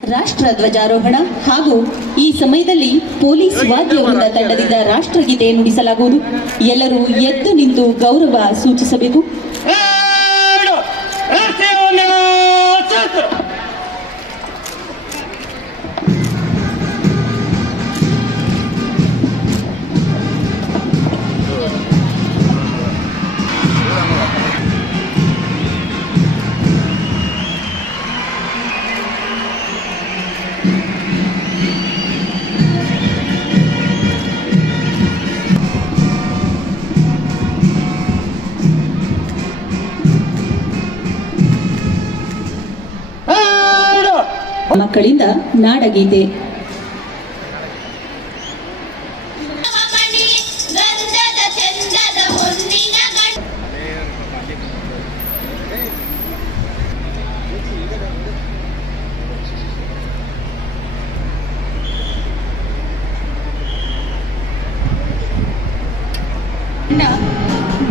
ರಾಷ್ಟ್ರ ಧ್ವಜಾರೋಹಣ ಹಾಗೂ ಈ ಸಮಯದಲ್ಲಿ ಪೊಲೀಸ್ ವಾದ್ಯವೃಂದ ತಂಡದಿಂದ ರಾಷ್ಟ್ರಗೀತೆ ನುಡಿಸಲಾಗುವುದು. ಎಲ್ಲರೂ ಎದ್ದು ನಿಂತು ಗೌರವ ಸೂಚಿಸಬೇಕು. ಮಕ್ಕಳಿಂದ ನಾಡಗೀತೆ.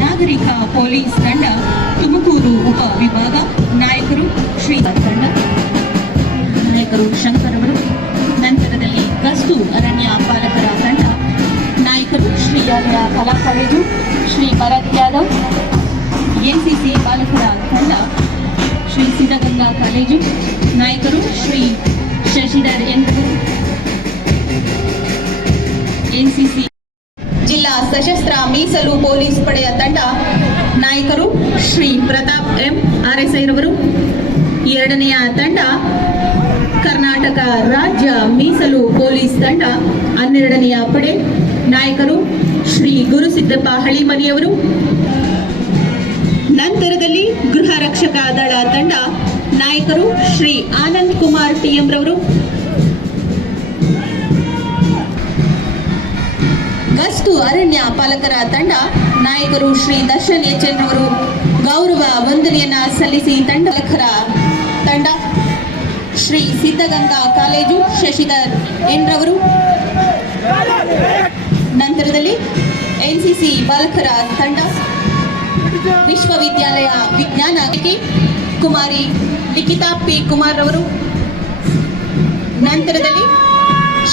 ನಾಗರಿಕ ಪೊಲೀಸ್ ತಂಡ ತುಮಕೂರು ಉಪ ವಿಭಾಗ ನಾಯಕರು ಶ್ರೀ ತಂಡ ನಾಯಕರು ಶಂಕರ್ ಅವರು. ನಂತರದಲ್ಲಿ ಗಸ್ತು ಅರಣ್ಯ ಪಾಲಕರ ತಂಡ ನಾಯಕರು ಶ್ರೀ ಆರ್ಯ ಕಲಾ ಕಾಲೇಜು ಶ್ರೀ ಭರತ್ ಯಾದವ್. ಎನ್ಸಿಸಿ ಬಾಲಕರ ತಂಡ ಶ್ರೀ ಸಿದ್ಧಗಂಗಾ ಕಾಲೇಜು ನಾಯಕರು ಶ್ರೀ ಶಶಿಧರ್ ಎನ್. ಎನ್ಸಿಸಿ ಜಿಲ್ಲಾ ಸಶಸ್ತ್ರ ಮೀಸಲು ಪೊಲೀಸ್ ಪಡೆಯ ತಂಡ ನಾಯಕರು ಶ್ರೀ ಪ್ರತಾಪ್ ಎಂ RSI ರವರು. ಎರಡನೆಯ ತಂಡ ಕರ್ನಾಟಕ ರಾಜ್ಯ ಮೀಸಲು ಪೊಲೀಸ್ ತಂಡ 12ನೆಯ ಪಡೆ ನಾಯಕರು ಶ್ರೀ ಗುರುಸಿದ್ದಪ್ಪ ಹಳಿಮನಿಯವರು. ನಂತರದಲ್ಲಿ ಗೃಹ ರಕ್ಷಕ ದಳ ತಂಡ ನಾಯಕರು ಶ್ರೀ ಆನಂದ್ ಕುಮಾರ್ TM ರವರು. ಗಸ್ತು ಅರಣ್ಯ ಪಾಲಕರ ತಂಡ ನಾಯಕರು ಶ್ರೀ ದರ್ಶನ್ HN ರವರು. ಗೌರವ ವಂದನೆಯನ್ನ ಸಲ್ಲಿಸಿ ಪಾಲಕರ ತಂಡ ಶ್ರೀ ಸಿದ್ಧಗಂಗಾ ಕಾಲೇಜು ಶಶಿಧರ್ ಎನ್ ರವರು. ನಂತರದಲ್ಲಿ NCC ಬಾಲಕರ ತಂಡ ವಿಶ್ವವಿದ್ಯಾಲಯ ವಿಜ್ಞಾನ ಕುಮಾರಿ ಲಿಖಿತಾ P ಕುಮಾರ್ ರವರು. ನಂತರದಲ್ಲಿ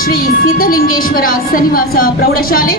ಶ್ರೀ ಸಿದ್ಧಲಿಂಗೇಶ್ವರ ಸನ್ನಿವಾಸ ಪ್ರೌಢಶಾಲೆ